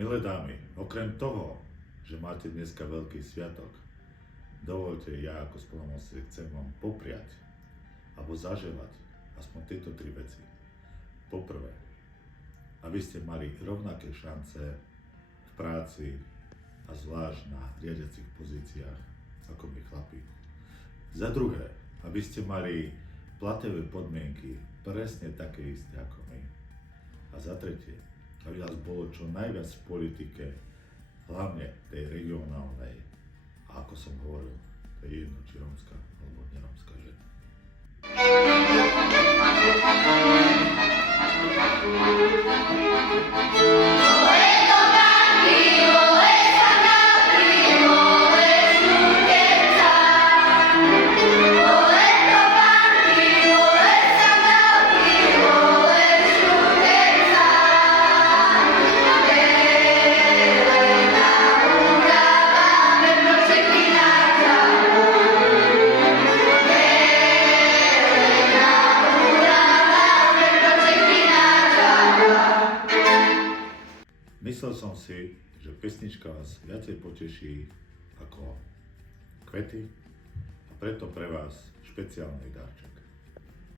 Milé dámy, okrem toho, že máte dneska veľký sviatok, dovolte, ja ako splnomocný chcem vám popriať alebo zaželať aspoň tieto tri veci. Poprvé, aby ste mali rovnaké šance v práci a zvlášť na riadiacich pozíciách ako my chlapi. Za druhé, aby ste mali platové podmienky presne také isté ako my. A za tretie, aby nás bolo čo najviac v politike, hlavne tej regionálnej, a ako som hovoril, to je jedno, či rómska alebo nerómska žena. Myslel som si, že pesnička vás viacej poteší ako kvety a preto pre vás špeciálny darček.